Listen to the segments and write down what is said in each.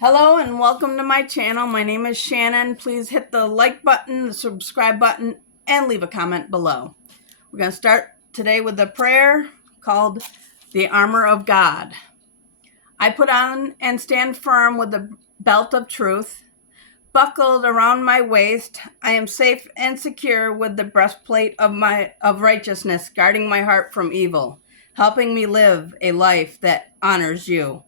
Hello and welcome to my channel. My name is Shannon. Please hit the like button, the subscribe button, and leave a comment below. We're going to start today with a prayer called the Armor of God. I put on and stand firm with the belt of truth, buckled around my waist. I am safe and secure with the breastplate of righteousness, guarding my heart from evil, helping me live a life that honors you.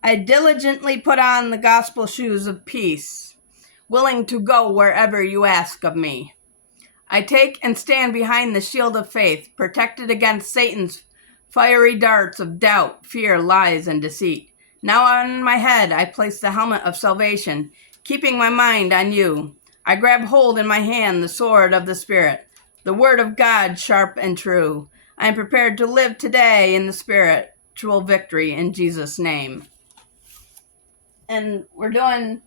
I diligently put on the gospel shoes of peace, willing to go wherever you ask of me. I take and stand behind the shield of faith, protected against Satan's fiery darts of doubt, fear, lies, and deceit. Now on my head I place the helmet of salvation, keeping my mind on you. I grab hold in my hand the sword of the Spirit, the word of God, sharp and true. I am prepared to live today in the spiritual victory in Jesus' name. And we're doing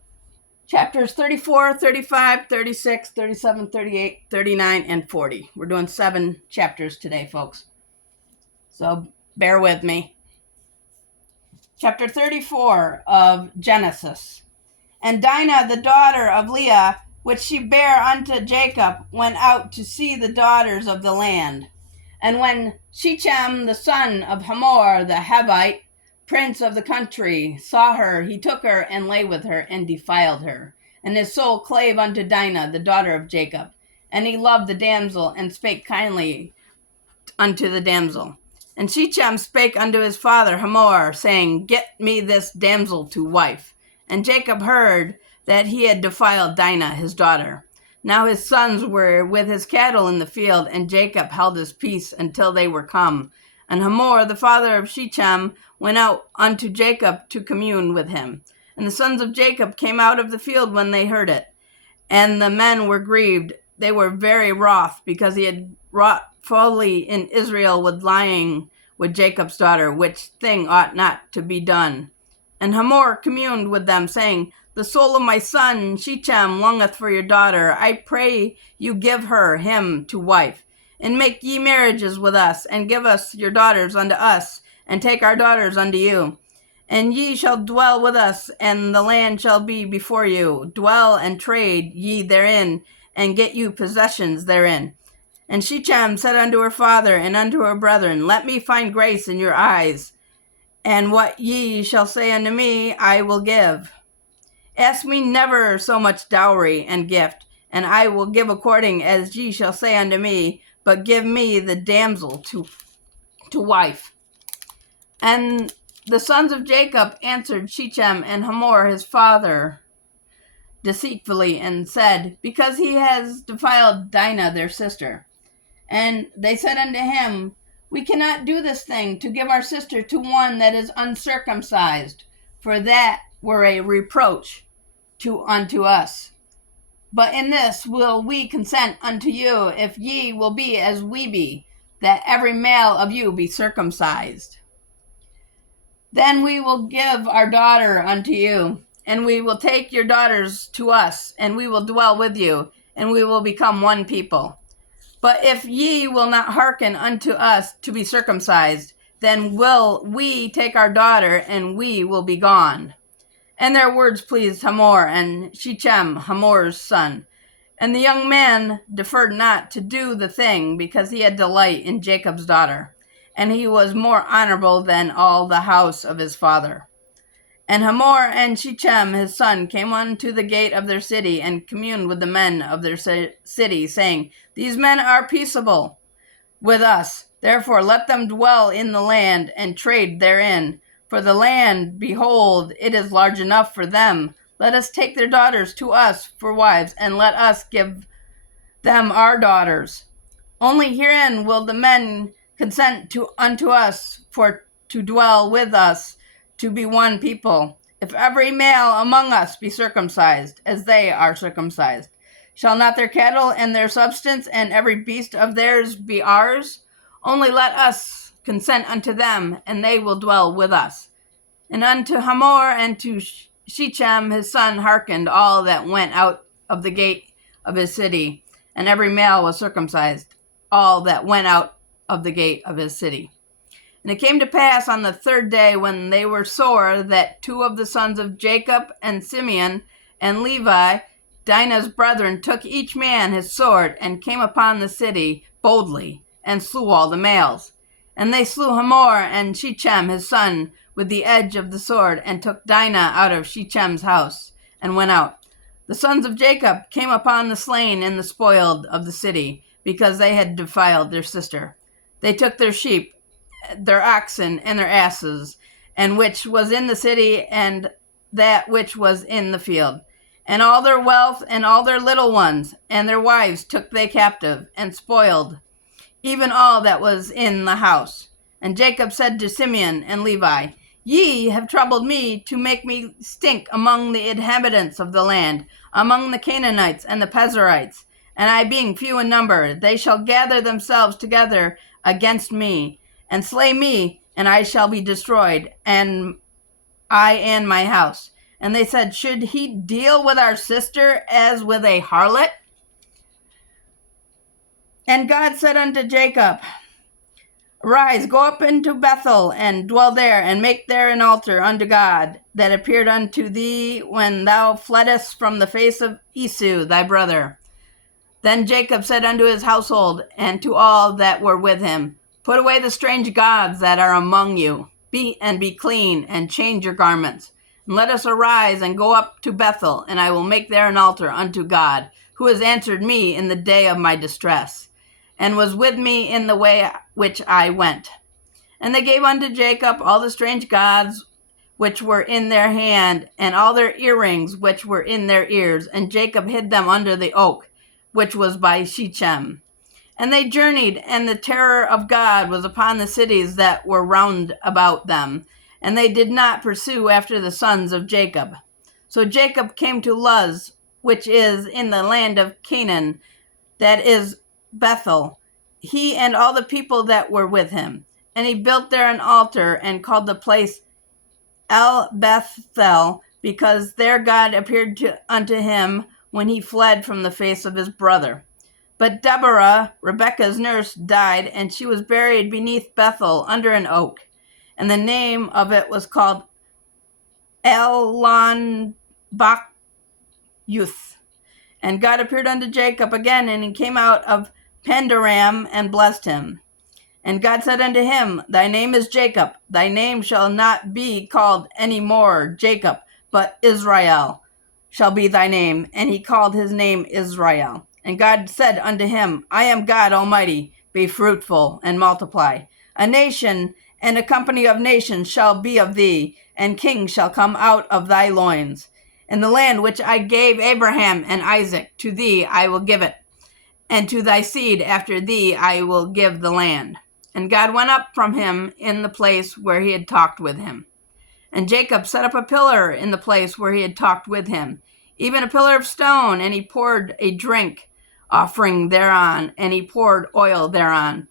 chapters 34, 35, 36, 37, 38, 39, and 40. We're doing 7 chapters today, folks. So bear with me. Chapter 34 of Genesis. And Dinah, the daughter of Leah, which she bare unto Jacob, went out to see the daughters of the land. And when Shechem, the son of Hamor the Hivite, prince of the country, saw her, he took her and lay with her and defiled her. And his soul clave unto Dinah, the daughter of Jacob. And he loved the damsel and spake kindly unto the damsel. And Shechem spake unto his father Hamor, saying, Get me this damsel to wife. And Jacob heard that he had defiled Dinah, his daughter. Now his sons were with his cattle in the field, and Jacob held his peace until they were come. And Hamor, the father of Shechem, went out unto Jacob to commune with him. And the sons of Jacob came out of the field when they heard it. And the men were grieved. They were very wroth, because he had wrought folly in Israel with lying with Jacob's daughter, which thing ought not to be done. And Hamor communed with them, saying, The soul of my son Shechem longeth for your daughter. I pray you give him to wife. And make ye marriages with us, and give us your daughters unto us, and take our daughters unto you. And ye shall dwell with us, and the land shall be before you. Dwell and trade ye therein, and get you possessions therein. And Shechem said unto her father and unto her brethren, Let me find grace in your eyes, and what ye shall say unto me I will give. Ask me never so much dowry and gift, and I will give according as ye shall say unto me, but give me the damsel to wife. And the sons of Jacob answered Shechem and Hamor his father deceitfully, and said, Because he has defiled Dinah their sister. And they said unto him, We cannot do this thing, to give our sister to one that is uncircumcised, for that were a reproach unto us. But in this will we consent unto you, if ye will be as we be, that every male of you be circumcised. Then we will give our daughter unto you, and we will take your daughters to us, and we will dwell with you, and we will become one people. But if ye will not hearken unto us to be circumcised, then will we take our daughter, and we will be gone. And their words pleased Hamor and Shechem, Hamor's son. And the young man deferred not to do the thing, because he had delight in Jacob's daughter, and he was more honorable than all the house of his father. And Hamor and Shechem his son came unto the gate of their city, and communed with the men of their city, saying, These men are peaceable with us, therefore let them dwell in the land, and trade therein. For the land, behold, it is large enough for them. Let us take their daughters to us for wives, and let us give them our daughters. Only herein will the men consent unto us for to dwell with us, to be one people. If every male among us be circumcised, as they are circumcised, shall not their cattle and their substance and every beast of theirs be ours? Only let us consent unto them, and they will dwell with us. And unto Hamor and to Shechem his son hearkened all that went out of the gate of his city, and every male was circumcised, all that went out of the gate of his city. And it came to pass on the third day, when they were sore, that two of the sons of Jacob and Simeon and Levi, Dinah's brethren, took each man his sword, and came upon the city boldly, and slew all the males. And they slew Hamor and Shechem his son with the edge of the sword, and took Dinah out of Shechem's house, and went out. The sons of Jacob came upon the slain and the spoiled of the city, because they had defiled their sister. They took their sheep, their oxen, and their asses, and which was in the city, and that which was in the field, and all their wealth, and all their little ones, and their wives took they captive, and spoiled even all that was in the house. And Jacob said to Simeon and Levi, Ye have troubled me to make me stink among the inhabitants of the land, among the Canaanites and the Perizzites, and I being few in number, they shall gather themselves together against me, and slay me, and I shall be destroyed, and I and my house. And they said, Should he deal with our sister as with a harlot? And God said unto Jacob, Arise, go up into Bethel, and dwell there, and make there an altar unto God, that appeared unto thee when thou fleddest from the face of Esau thy brother. Then Jacob said unto his household, and to all that were with him, Put away the strange gods that are among you, be clean, and change your garments. And let us arise and go up to Bethel, and I will make there an altar unto God, who has answered me in the day of my distress, and was with me in the way which I went. And they gave unto Jacob all the strange gods which were in their hand, and all their earrings which were in their ears, and Jacob hid them under the oak, which was by Shechem. And they journeyed, and the terror of God was upon the cities that were round about them, and they did not pursue after the sons of Jacob. So Jacob came to Luz, which is in the land of Canaan, that is Bethel, he and all the people that were with him. And he built there an altar, and called the place El Bethel, because there God appeared unto him when he fled from the face of his brother. But Deborah, Rebekah's nurse, died, and she was buried beneath Bethel under an oak. And the name of it was called Elon Bachuth. And God appeared unto Jacob again, and he came out of Pandaram and blessed him. And God said unto him, Thy name is Jacob. Thy name shall not be called any more Jacob, but Israel shall be thy name. And he called his name Israel. And God said unto him, I am God Almighty. Be fruitful and multiply. A nation and a company of nations shall be of thee, and kings shall come out of thy loins. And the land which I gave Abraham and Isaac, to thee I will give it, and to thy seed after thee I will give the land. And God went up from him in the place where he had talked with him. And Jacob set up a pillar in the place where he had talked with him, even a pillar of stone, and he poured a drink offering thereon, and he poured oil thereon.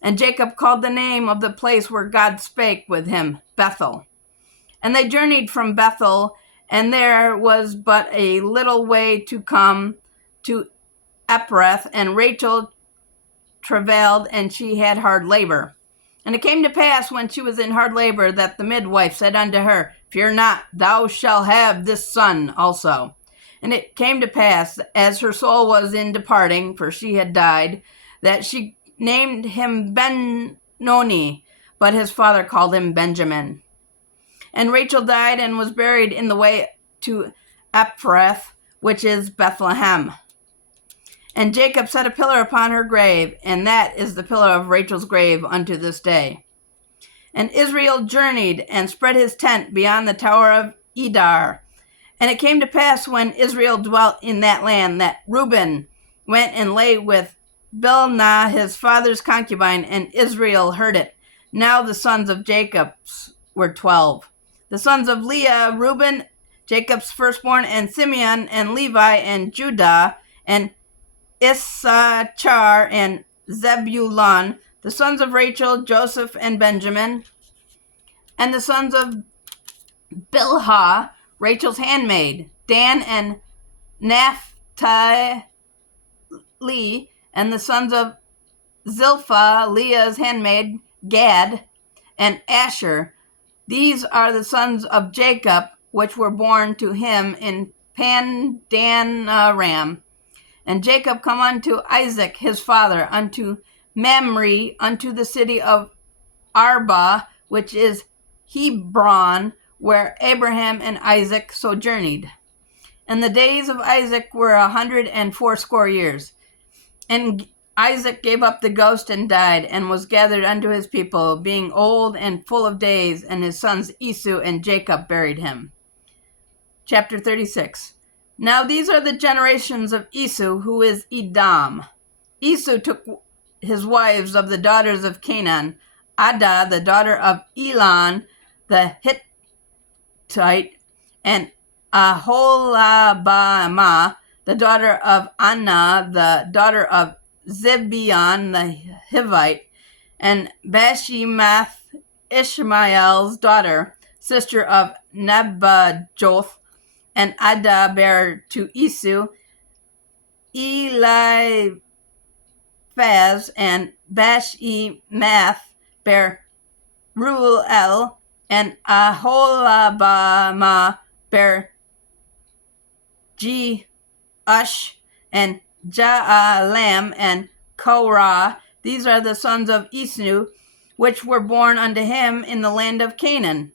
And Jacob called the name of the place where God spake with him, Bethel. And they journeyed from Bethel, and there was but a little way to come to Ephrath, and Rachel travailed, and she had hard labor. And it came to pass, when she was in hard labor, that the midwife said unto her, Fear not, thou shalt have this son also. And it came to pass, as her soul was in departing, for she had died, that she named him Benoni, but his father called him Benjamin. And Rachel died, and was buried in the way to Ephrath, which is Bethlehem. And Jacob set a pillar upon her grave, and that is the pillar of Rachel's grave unto this day. And Israel journeyed, and spread his tent beyond the tower of Edar. And it came to pass, when Israel dwelt in that land, that Reuben went and lay with Bilhah his father's concubine, and Israel heard it. Now the sons of Jacob were 12. The sons of Leah, Reuben, Jacob's firstborn, and Simeon, and Levi, and Judah, and Issachar, and Zebulun. The sons of Rachel, Joseph, and Benjamin. And the sons of Bilhah, Rachel's handmaid, Dan and Naphtali. And the sons of Zilpah, Leah's handmaid, Gad. and Asher. These are the sons of Jacob, which were born to him in Padan-aram. And Jacob come unto Isaac his father, unto Mamre, unto the city of Arba, which is Hebron, where Abraham and Isaac sojourneyed. And the days of Isaac were 180 years. And Isaac gave up the ghost and died, and was gathered unto his people, being old and full of days, and his sons Esau and Jacob buried him. Chapter 36. Now these are the generations of Esau, who is Edom. Esau took his wives of the daughters of Canaan, Adah, the daughter of Elon, the Hittite, and Aholabamah, the daughter of Anna, the daughter of Zibeon, the Hivite, and Bashemath, Ishmael's daughter, sister of Nebajoth. And Adah bare to Esau Eliphaz, and Bashemath bare Reuel, and Aholabamah bare Jeush, and Jaalam, and Korah. These are the sons of Esau, which were born unto him in the land of Canaan.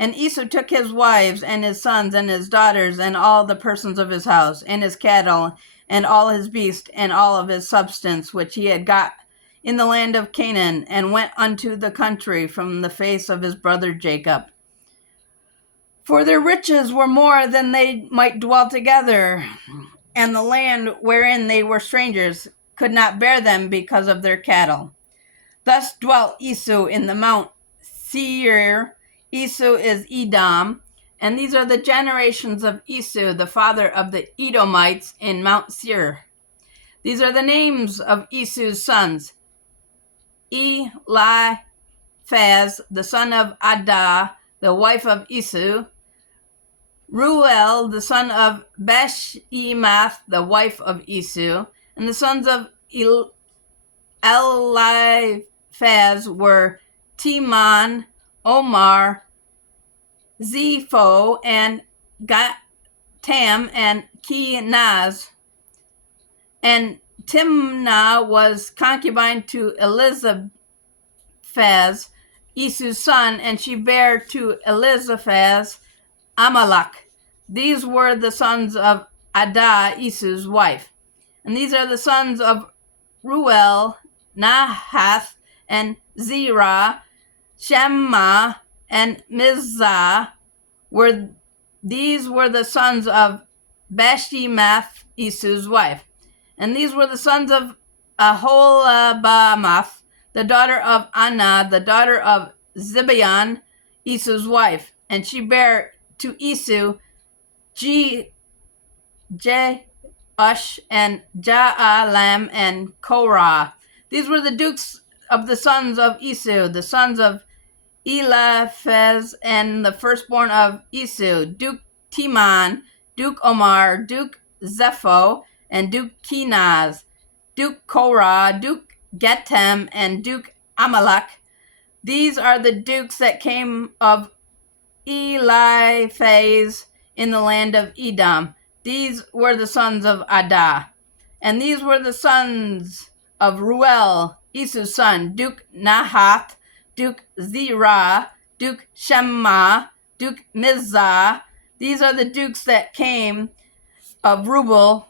And Esau took his wives, and his sons, and his daughters, and all the persons of his house, and his cattle, and all his beasts, and all of his substance, which he had got in the land of Canaan, and went unto the country from the face of his brother Jacob. For their riches were more than they might dwell together, and the land wherein they were strangers could not bear them because of their cattle. Thus dwelt Esau in the Mount Seir. Esau is Edom, and these are the generations of Esau, the father of the Edomites in Mount Seir. These are the names of Esau's sons: Eliphaz, the son of Adah, the wife of Esau; Reuel, the son of Bashemath, the wife of Esau; and the sons of Eliphaz were Teman, Omar, Zepho, and Gatam, and Kenaz. And Timnah was concubine to Eliphaz, Esau's son, and she bare to Eliphaz Amalek. These were the sons of Adah, Esau's wife. And these are the sons of Reuel, Nahath, and Zerah, Shema, and Mizah. These were the sons of Bashemath, Esau's wife. And these were the sons of Aholabamath, the daughter of Anna, the daughter of Zibeon, Esau's wife. And she bare to Esau Jeush, and Jaalam, and Korah. These were the dukes of the sons of Esau, the sons of Eliphaz, and the firstborn of Esau: Duke Teman, Duke Omar, Duke Zepho, and Duke Kenaz, Duke Korah, Duke Gatam, and Duke Amalek. These are the dukes that came of Eliphaz in the land of Edom. These were the sons of Adah. And these were the sons of Reuel, Esau's son: Duke Nahath, Duke Zerah, Duke Shema, Duke Mizah. These are the dukes that came of Reuel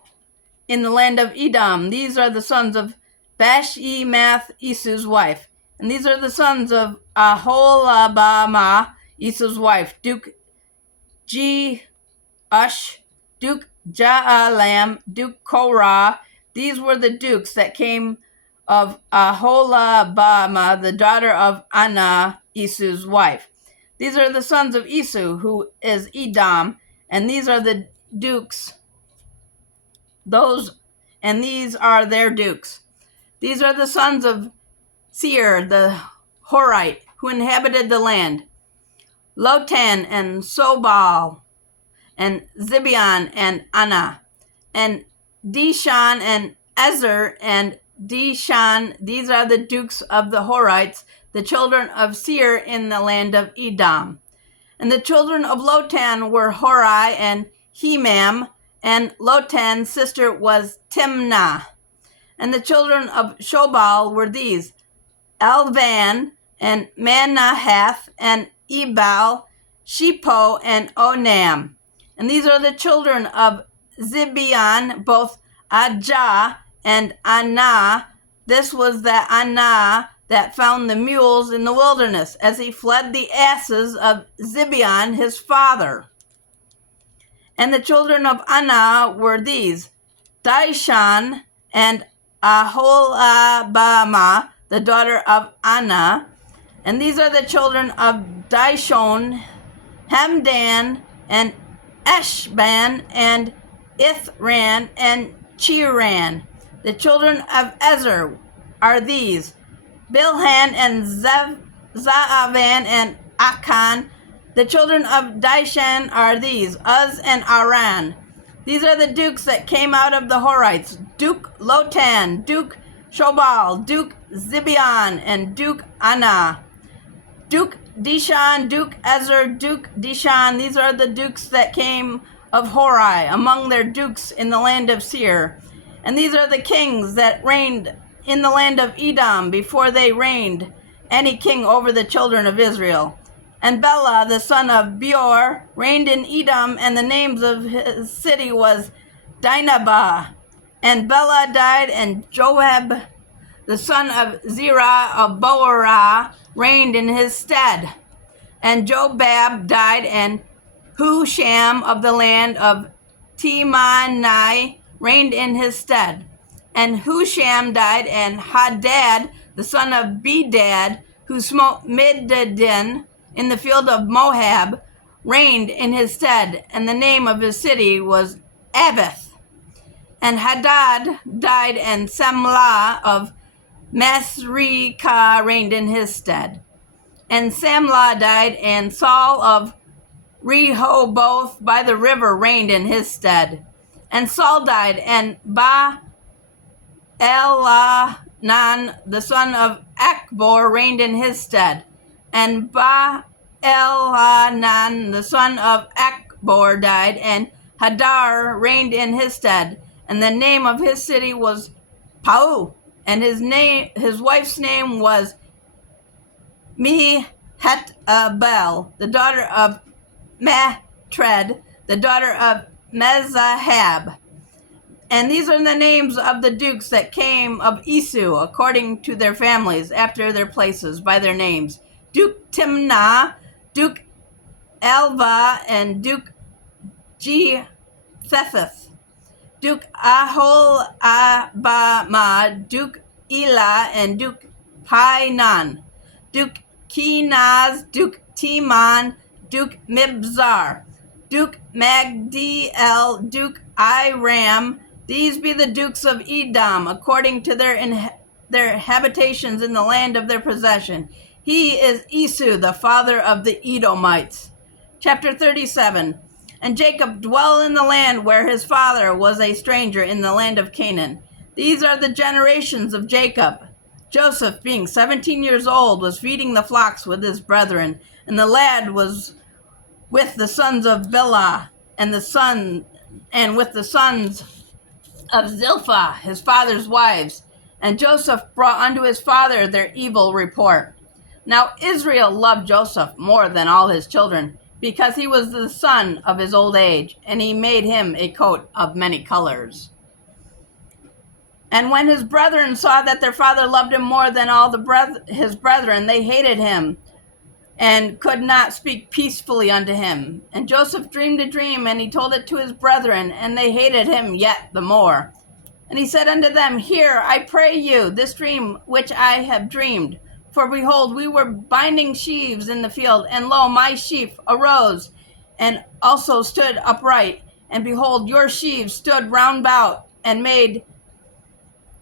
in the land of Edom. These are the sons of Bashemath, Esau's wife. And these are the sons of Aholabamah, Esau's wife: Duke Jeush, Duke Jaalam, Duke Korah. These were the dukes that came of Aholabamah, the daughter of Anna, Esau's wife. These are the sons of Esau, who is Edom, and these are the dukes. And these are their dukes. These are the sons of Seir, the Horite, who inhabited the land: Lotan, and Sobal, and Zibeon, and Anna, and Dishan, and Ezer, and Dishan. These are the dukes of the Horites, the children of Seir in the land of Edom. And the children of Lotan were Hori and Hemam, and Lotan's sister was Timnah. And the children of Shobal were these: Alvan and Manahath and Ebal, Shepo and Onam. And these are the children of Zibeon, both Ajah and Anah. This was the Anah that found the mules in the wilderness, as he fled the asses of Zibeon his father. And the children of Anah were these: Dishan and Aholabama, the daughter of Anah. And these are the children of Dishon, Hamdan and Eshban and Ithran and Chiran. The children of Ezer are these: Bilhan and Zaavan and Akan. The children of Dishan are these: Uz and Aran. These are the dukes that came out of the Horites: Duke Lotan, Duke Shobal, Duke Zibeon, and Duke Anah. Duke Dishan, Duke Ezer, Duke Dishan. These are the dukes that came of Hori among their dukes in the land of Seir. And these are the kings that reigned in the land of Edom before they reigned any king over the children of Israel. And Bela, the son of Beor, reigned in Edom, and the names of his city was Dinhabah. And Bela died, and Joab, the son of Zerah of Boerah, reigned in his stead. And Jobab died, and Husham of the land of Temanai reigned in his stead. And Husham died, and Hadad, the son of Bedad, who smote Midian in the field of Moab, reigned in his stead, and the name of his city was Avith. And Hadad died, and Samlah of Masrekah reigned in his stead. And Samlah died, and Saul of Rehoboth by the river reigned in his stead. And Saul died, and Baal-Hanan, the son of Achbor, reigned in his stead. And Baal-Hanan, the son of Achbor, died, and Hadar reigned in his stead. And the name of his city was Pau, and his wife's name was Mehetabel, the daughter of Matred, the daughter of Mezahab. And these are the names of the dukes that came of Esau, according to their families, after their places, by their names: Duke Timnah, Duke Alva, and Duke Jetheth, Duke Aholabama, Duke Elah, and Duke Painan, Duke Kenaz, Duke Teman, Duke Mibzar, Duke Magdiel, Duke Iram. These be the dukes of Edom, according to their habitations in the land of their possession. He is Esau, the father of the Edomites. Chapter 37. And Jacob dwelt in the land where his father was a stranger, in the land of Canaan. These are the generations of Jacob. Joseph, being 17 years old, was feeding the flocks with his brethren, and the lad was with the sons of Bilhah, and with the sons of Zilpah, his father's wives. And Joseph brought unto his father their evil report. Now Israel loved Joseph more than all his children, because he was the son of his old age, and he made him a coat of many colors. And when his brethren saw that their father loved him more than all his brethren, they hated him, and could not speak peacefully unto him. And Joseph dreamed a dream, and he told it to his brethren, and they hated him yet the more. And he said unto them, Hear, I pray you, this dream which I have dreamed. For behold, we were binding sheaves in the field, and lo, my sheaf arose, and also stood upright. And behold, your sheaves stood round about, and made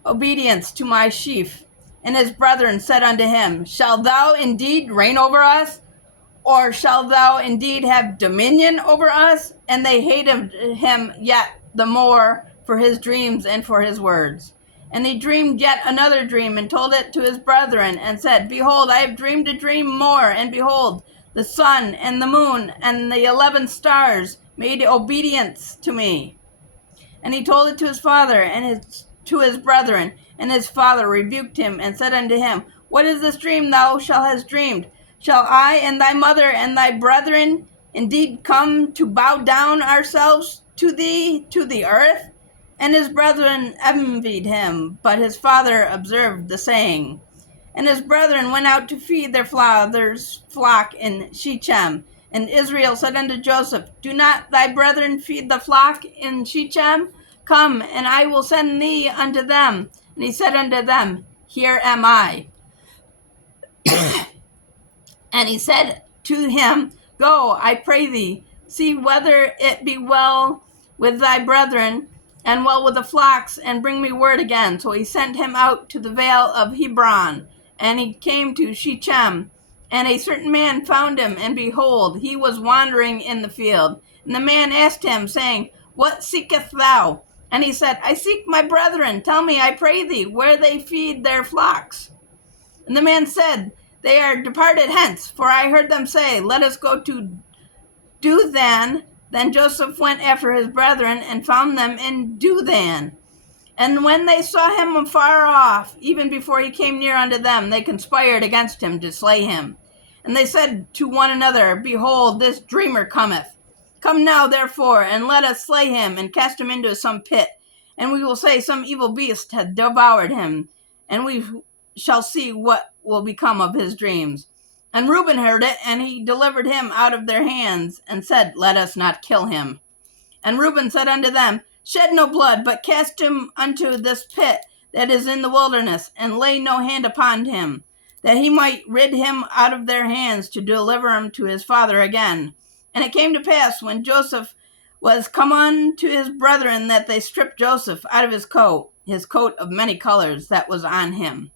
obedience to my sheaf. And his brethren said unto him, Shalt thou indeed reign over us? Or shalt thou indeed have dominion over us? And they hated him yet the more for his dreams and for his words. And he dreamed yet another dream, and told it to his brethren, and said, Behold, I have dreamed a dream more, and behold, the sun and the moon and the 11 stars made obedience to me. And he told it to his father and to his brethren. And his father rebuked him, and said unto him, What is this dream thou hast dreamed? Shall I and thy mother and thy brethren indeed come to bow down ourselves to thee, to the earth? And his brethren envied him, but his father observed the saying. And his brethren went out to feed their father's flock in Shechem. And Israel said unto Joseph, Do not thy brethren feed the flock in Shechem? Come, and I will send thee unto them. And he said unto them, Here am I. And he said to him, Go, I pray thee, see whether it be well with thy brethren, and well with the flocks, and bring me word again. So he sent him out to the vale of Hebron, and he came to Shechem. And a certain man found him, and behold, he was wandering in the field. And the man asked him, saying, What seekest thou? And he said, I seek my brethren. Tell me, I pray thee, where they feed their flocks. And the man said, They are departed hence, for I heard them say, Let us go to Dothan. Then Joseph went after his brethren, and found them in Dothan. And when they saw him afar off, even before he came near unto them, they conspired against him to slay him. And they said to one another, Behold, this dreamer cometh. Come now, therefore, and let us slay him, and cast him into some pit. And we will say some evil beast hath devoured him, and we shall see what will become of his dreams. And Reuben heard it, and he delivered him out of their hands, and said, Let us not kill him. And Reuben said unto them, Shed no blood, but cast him unto this pit that is in the wilderness, and lay no hand upon him, that he might rid him out of their hands, to deliver him to his father again. And it came to pass, when Joseph was come unto his brethren, that they stripped Joseph out of his coat of many colors that was on him.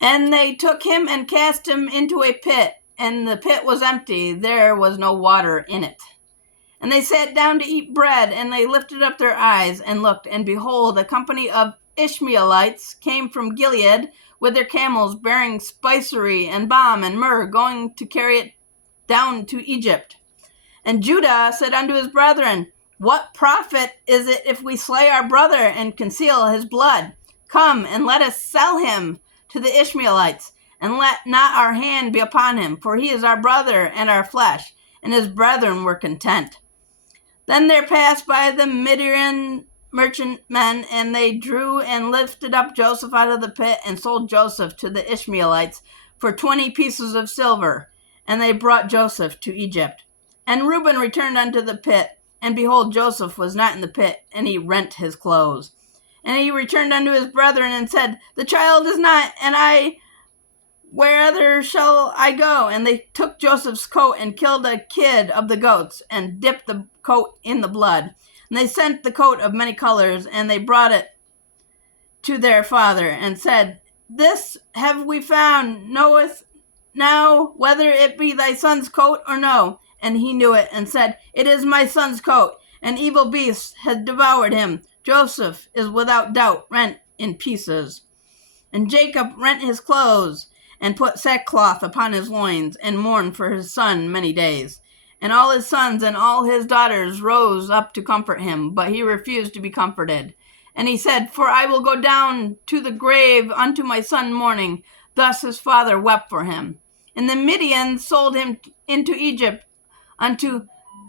And they took him and cast him into a pit, and the pit was empty, there was no water in it. And they sat down to eat bread, and they lifted up their eyes and looked, and behold, a company of Ishmaelites came from Gilead with their camels, bearing spicery and balm and myrrh, going to carry it down to Egypt. And Judah said unto his brethren, What profit is it if we slay our brother and conceal his blood? Come, and let us sell him to the Ishmaelites, and let not our hand be upon him, for he is our brother and our flesh. And his brethren were content. Then there passed by the Midian merchantmen, and they drew and lifted up Joseph out of the pit, and sold Joseph to the Ishmaelites for 20 pieces of silver. And they brought Joseph to Egypt. And Reuben returned unto the pit, and behold, Joseph was not in the pit, and he rent his clothes. And he returned unto his brethren, and said, The child is not, and wherever shall I go? And they took Joseph's coat, and killed a kid of the goats, and dipped the coat in the blood. And they sent the coat of many colors, and they brought it to their father, and said, This have we found. Knoweth now whether it be thy son's coat or no? And he knew it, and said, It is my son's coat. An evil beast has devoured him. Joseph is without doubt rent in pieces. And Jacob rent his clothes, and put sackcloth upon his loins, and mourned for his son many days. And all his sons and all his daughters rose up to comfort him, but he refused to be comforted. And he said, For I will go down to the grave unto my son mourning. Thus his father wept for him. And the Midians sold him into Egypt unto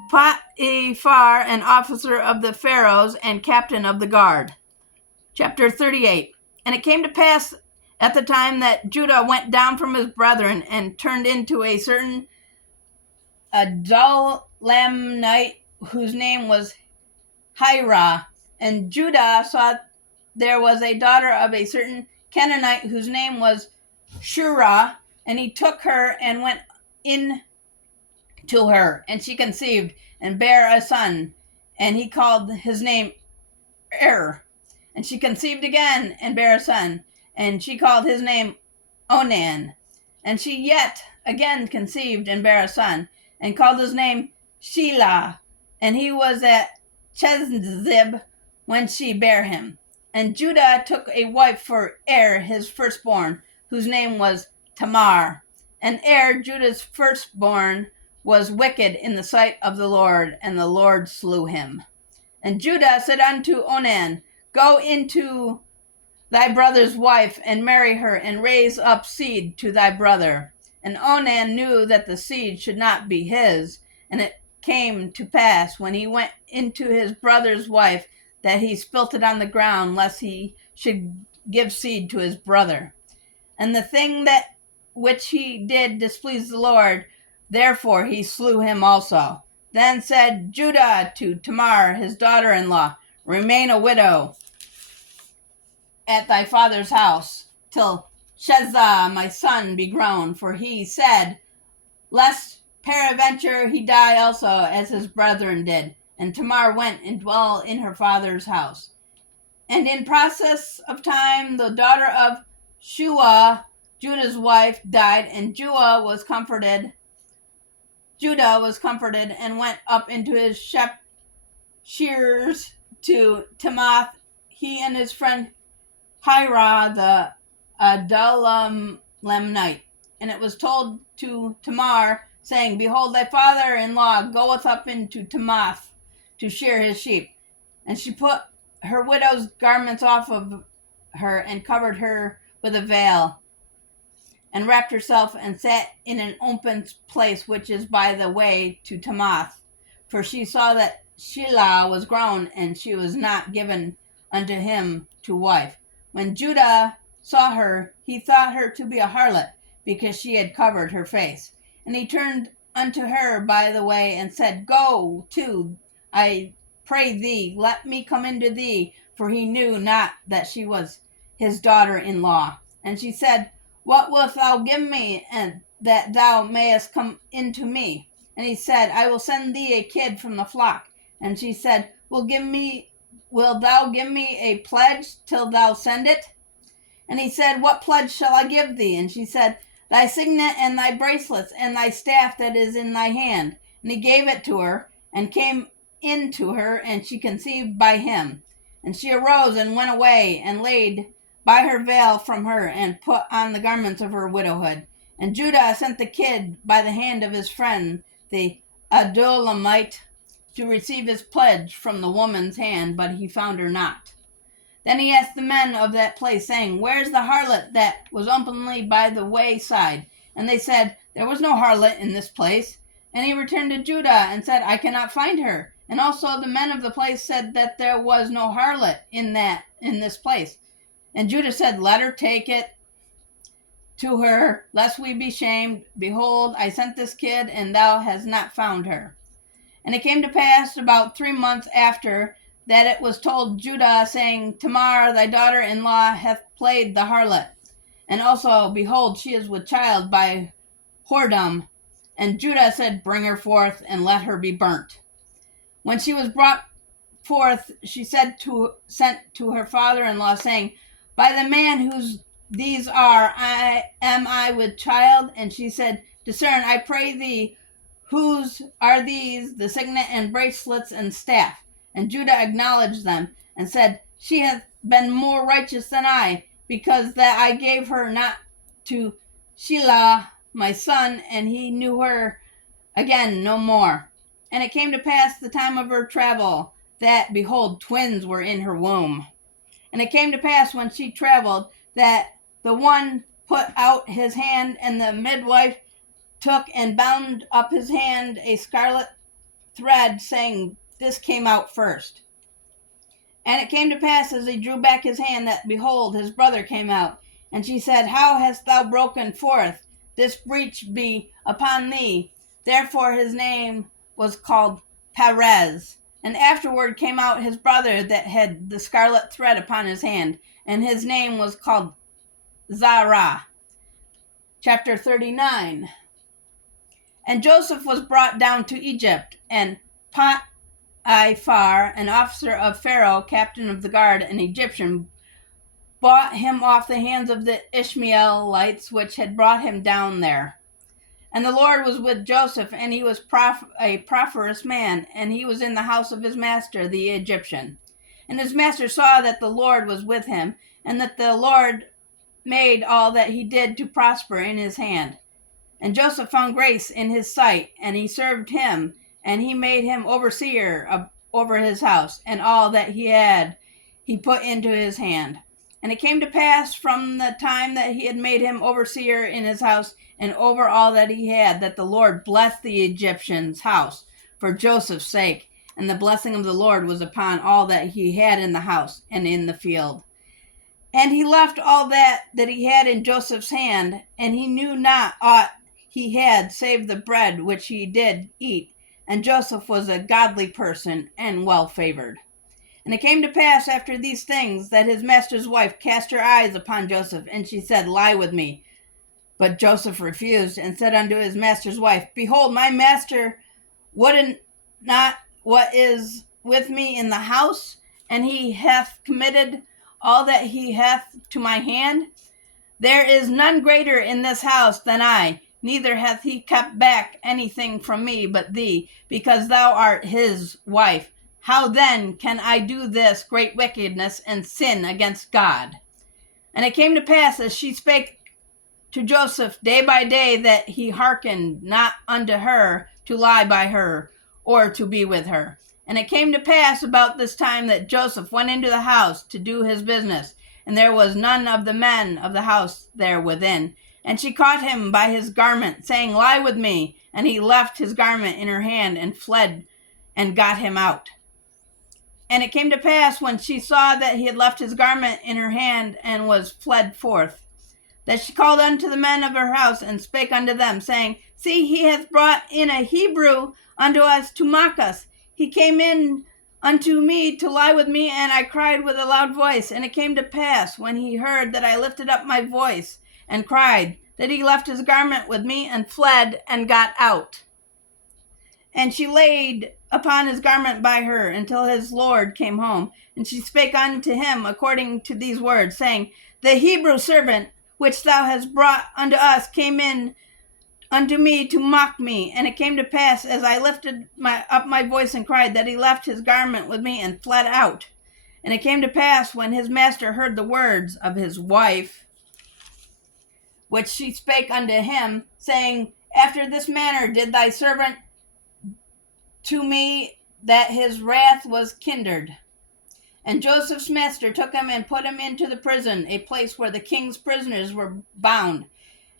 Potiphar, an officer of the Pharaoh's and captain of the guard. Chapter 38. And it came to pass at the time that Judah went down from his brethren, and turned into a certain Adullamite, whose name was Hira. And Judah saw there was a daughter of a certain Canaanite, whose name was Shurah, and he took her and went in to her, and she conceived and bare a son, and he called his name And she conceived again and bare a son, and she called his name Onan. And she yet again conceived and bare a son, and called his name Shelah. And he was at Chezib when she bare him. And Judah took a wife for his firstborn, whose name was Tamar. And Judah's firstborn, was wicked in the sight of the Lord, and the Lord slew him. And Judah said unto Onan, Go into thy brother's wife, and marry her, and raise up seed to thy brother. And Onan knew that the seed should not be his. And it came to pass, when he went into his brother's wife, that he spilt it on the ground, lest he should give seed to his brother. And the thing that which he did displeased the Lord, therefore he slew him also. Then said Judah to Tamar, his daughter-in-law, Remain a widow at thy father's house, till Shezah my son be grown. For he said, Lest peradventure he die also, as his brethren did. And Tamar went and dwelt in her father's house. And in process of time, the daughter of Shua, Judah's wife, died, and Judah was comforted and went up into his shears to Timoth, he and his friend Hira the Adullamite. And it was told to Tamar, saying, Behold, thy father-in-law goeth up into Timoth to shear his sheep. And she put her widow's garments off of her, and covered her with a veil, and wrapped herself, and sat in an open place which is by the way to Timoth. For she saw that Shelah was grown, and she was not given unto him to wife. When Judah saw her, he thought her to be a harlot, because she had covered her face. And he turned unto her by the way, and said, Go to, I pray thee, let me come into thee. For he knew not that she was his daughter-in-law. And she said, What wilt thou give me, and that thou mayest come into me? And he said, I will send thee a kid from the flock. And she said, Wilt thou give me a pledge till thou send it? And he said, What pledge shall I give thee? And she said, Thy signet, and thy bracelets, and thy staff that is in thy hand. And he gave it to her, and came in to her, and she conceived by him. And she arose and went away, and laid by her veil from her, and put on the garments of her widowhood. And Judah sent the kid by the hand of his friend, the Adullamite, to receive his pledge from the woman's hand, but he found her not. Then he asked the men of that place, saying, Where is the harlot that was openly by the wayside? And they said, There was no harlot in this place. And he returned to Judah, and said, I cannot find her. And also the men of the place said that there was no harlot in this place. And Judah said, Let her take it to her, lest we be shamed. Behold, I sent this kid, and thou hast not found her. And it came to pass about 3 months after that it was told Judah, saying, Tamar, thy daughter-in-law, hath played the harlot. And also, behold, she is with child by whoredom. And Judah said, Bring her forth, and let her be burnt. When she was brought forth, she sent to her father-in-law, saying, By the man whose these are, am I with child? And she said, Discern, I pray thee, whose are these, the signet and bracelets and staff? And Judah acknowledged them, and said, She hath been more righteous than I, because that I gave her not to Shelah my son, and he knew her again no more. And it came to pass the time of her travel, that, behold, twins were in her womb. And it came to pass when she traveled, that the one put out his hand, and the midwife took and bound up his hand a scarlet thread, saying, This came out first. And it came to pass, as he drew back his hand, that, behold, his brother came out. And she said, How hast thou broken forth? This breach be upon thee. Therefore his name was called Perez. And afterward came out his brother that had the scarlet thread upon his hand, and his name was called Zerah. Chapter 39. And Joseph was brought down to Egypt, and Potiphar, an officer of Pharaoh, captain of the guard, an Egyptian, bought him off the hands of the Ishmaelites, which had brought him down there. And the Lord was with Joseph, and he was a prosperous man, and he was in the house of his master, the Egyptian. And his master saw that the Lord was with him, and that the Lord made all that he did to prosper in his hand. And Joseph found grace in his sight, and he served him, and he made him overseer over his house, and all that he had he put into his hand. And it came to pass from the time that he had made him overseer in his house and over all that he had, that the Lord blessed the Egyptian's house for Joseph's sake. And the blessing of the Lord was upon all that he had in the house and in the field. And he left all that he had in Joseph's hand, and he knew not aught he had save the bread which he did eat. And Joseph was a godly person and well favored. And it came to pass after these things that his master's wife cast her eyes upon Joseph, and she said, Lie with me. But Joseph refused, and said unto his master's wife, Behold, my master would not what is with me in the house, and he hath committed all that he hath to my hand. There is none greater in this house than I, neither hath he kept back anything from me but thee, because thou art his wife. How then can I do this great wickedness and sin against God? And it came to pass, as she spake to Joseph day by day, that he hearkened not unto her to lie by her, or to be with her. And it came to pass about this time that Joseph went into the house to do his business, and there was none of the men of the house there within. And she caught him by his garment, saying, Lie with me. And he left his garment in her hand, and fled, and got him out. And it came to pass, when she saw that he had left his garment in her hand, and was fled forth, that she called unto the men of her house, and spake unto them, saying, See, he hath brought in a Hebrew unto us to mock us. He came in unto me to lie with me, and I cried with a loud voice. And it came to pass, when he heard that I lifted up my voice and cried, that he left his garment with me, and fled, and got out. And she laid upon his garment by her until his Lord came home. And she spake unto him according to these words, saying, The Hebrew servant which thou hast brought unto us came in unto me to mock me. And it came to pass, as I lifted up my voice and cried, that he left his garment with me and fled out. And it came to pass, when his master heard the words of his wife, which she spake unto him, saying, After this manner did thy servant to me, that his wrath was kindled. And Joseph's master took him and put him into the prison, a place where the king's prisoners were bound.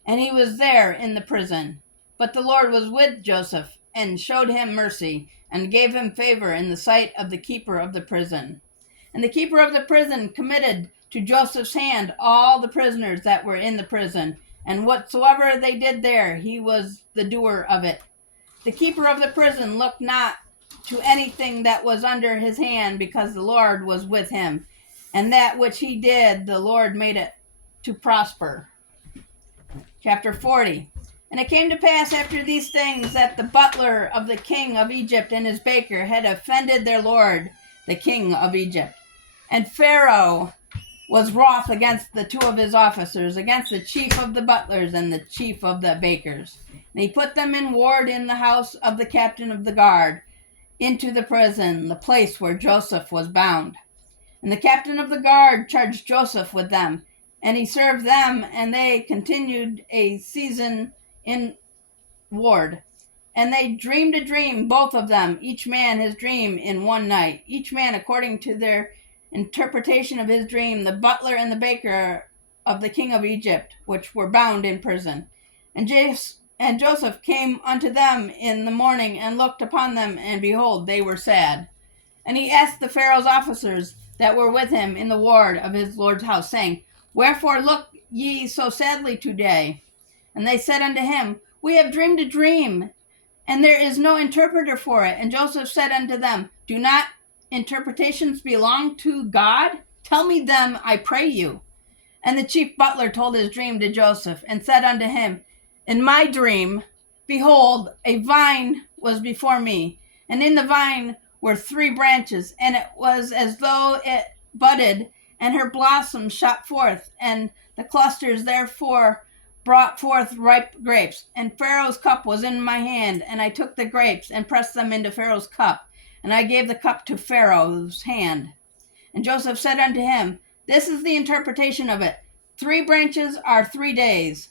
And he was there in the prison. But the Lord was with Joseph, and showed him mercy, and gave him favor in the sight of the keeper of the prison. And the keeper of the prison committed to Joseph's hand all the prisoners that were in the prison, and whatsoever they did there, he was the doer of it. The keeper of the prison looked not to anything that was under his hand, because the Lord was with him, and that which he did, the Lord made it to prosper. Chapter 40. And it came to pass after these things, that the butler of the king of Egypt and his baker had offended their lord, the king of Egypt. And Pharaoh was wroth against the two of his officers, against the chief of the butlers and the chief of the bakers. And he put them in ward in the house of the captain of the guard, into the prison, the place where Joseph was bound. And the captain of the guard charged Joseph with them, and he served them, and they continued a season in ward. And they dreamed a dream, both of them, each man his dream in one night, each man according to their interpretation of his dream, the butler and the baker of the king of Egypt, which were bound in prison. And Joseph came unto them in the morning, and looked upon them, and behold, they were sad. And he asked the Pharaoh's officers that were with him in the ward of his lord's house, saying, Wherefore look ye so sadly today? And they said unto him, We have dreamed a dream, and there is no interpreter for it. And Joseph said unto them, Do not interpretations belong to God? Tell me them, I pray you. And the chief butler told his dream to Joseph, and said unto him, In my dream, behold, a vine was before me, and in the vine were 3 branches, and it was as though it budded, and her blossoms shot forth, and the clusters therefore brought forth ripe grapes. And Pharaoh's cup was in my hand, and I took the grapes and pressed them into Pharaoh's cup, and I gave the cup to Pharaoh's hand. And Joseph said unto him, This is the interpretation of it. 3 branches are 3 days.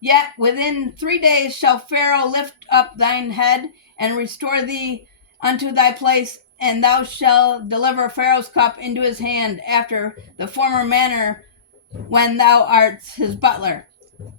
Yet within 3 days shall Pharaoh lift up thine head and restore thee unto thy place, and thou shalt deliver Pharaoh's cup into his hand after the former manner when thou art his butler.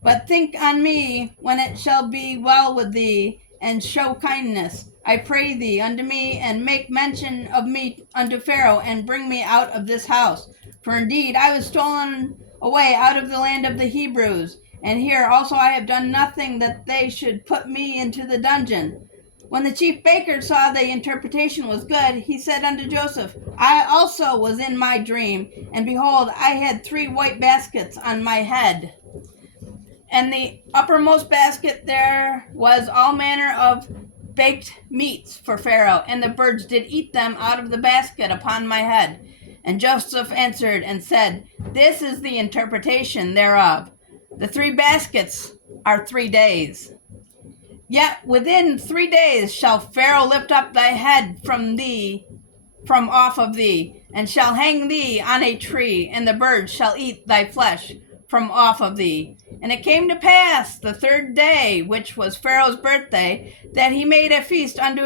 But think on me when it shall be well with thee, and show kindness, I pray thee, unto me, and make mention of me unto Pharaoh, and bring me out of this house. For indeed I was stolen away out of the land of the Hebrews, and here also I have done nothing that they should put me into the dungeon. When the chief baker saw the interpretation was good, he said unto Joseph, I also was in my dream, and behold, I had 3 white baskets on my head. And the uppermost basket there was all manner of baked meats for Pharaoh, and the birds did eat them out of the basket upon my head. And Joseph answered and said, This is the interpretation thereof. The 3 baskets are 3 days. Yet within 3 days shall Pharaoh lift up thy head from off of thee, and shall hang thee on a tree, and the birds shall eat thy flesh from off of thee. And it came to pass the 3rd day, which was Pharaoh's birthday, that he made a feast unto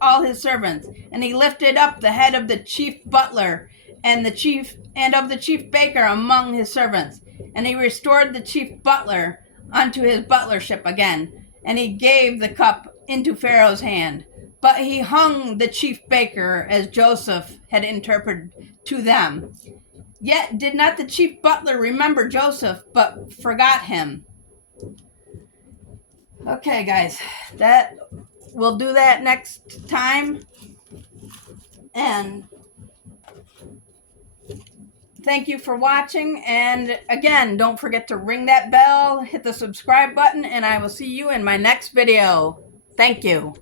all his servants, and he lifted up the head of the chief butler and of the chief baker among his servants, and he restored the chief butler unto his butlership again, and he gave the cup into Pharaoh's hand. But he hung the chief baker as Joseph had interpreted to them. Yet did not the chief butler remember Joseph, but forgot him. Okay, guys, we'll do that next time. And thank you for watching. And again, don't forget to ring that bell, hit the subscribe button, and I will see you in my next video. Thank you.